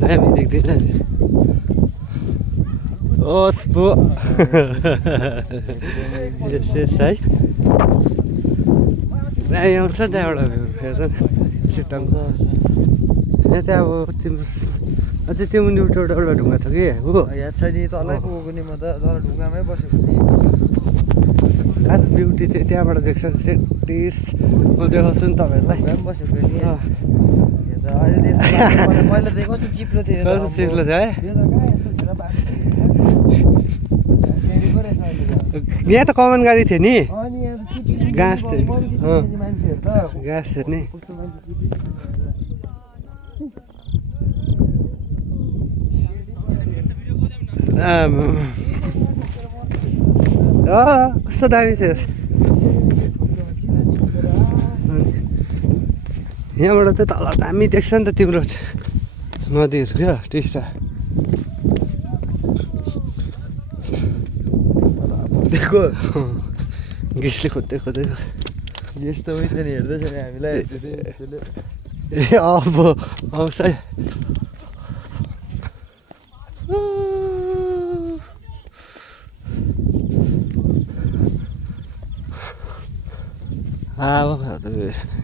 दामी देख्दैन ओस् पो यस यस है दामी आउँछ त्यहाँबाट भ्यू हेर सिटङको यहाँ त्यहाँ अब तिम्रो अझै त्यो मुनि एउटा ढुङ्गा छ कि हो याद छैन तलै पुगेको नि म त तर ढुङ्गामै बसेको नि खास ब्युटी चाहिँ त्यहाँबाट देख्छ सेटिस म देखाउँछु नि तपाईँहरूलाई ढुङ्गामै बसेको नि अहिले पहिला चाहिँ कस्तो चिप्लो थियो कस्तो चिप्लो थियो है यो त कहाँ यस्तो धेरै बाटो सिँढी पो रहेछ अहिले त यहाँ त कमान गाडी थियो नि अनि यहाँ त चिप्लो घाँस थियो मान्छेहरू त घाँस थियो नि कस्तो मान्छे कस्तो दामी थियो यहाँबाट चाहिँ तल दामी देख्छ नि त तिम्रो नदीहरू क्या टिस्टा देखो ग्यासले खोज्दै खोज्दै यस्तो उयो छ नि हेर्दैछ नि हामीलाई ए अब आउँछ है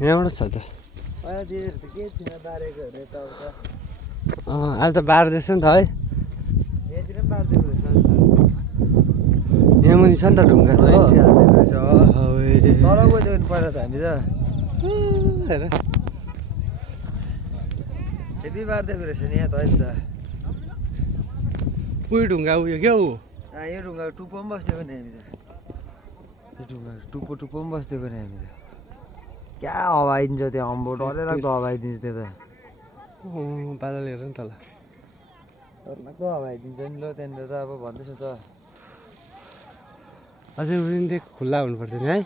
यहाँबाट छ त अहिले त बारेकोहरू यताउता अहिले त बार्दैछ नि त है यहाँतिर पनि बारिदिएको रहेछ यहाँ मुनि छ नि त ढुङ्गा तल गइदियो नि पहिला त हामी त हेर हेभी बारिदिएको रहेछ नि यहाँ त अहिले त उयो ढुङ्गा उयो क्या ऊ यो ढुङ्गा टुप्पो पनि बस्दिएको नि हामी त यो ढुङ्गा टुप्पो पनि बस्दिएको नि हामी त क्या हावा आइदिन्छ त्यो अम्बो डरै लाग्दो हावा आइदिन्छ त्यो त बादल हेर नि तल डरलाग्दो हावा आइदिन्छ नि ल त्यहाँनिर त अब भन्दैछ त अझै उनीदेखि खुल्ला हुनुपर्छ नि है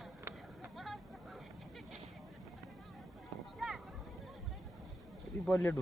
बलियो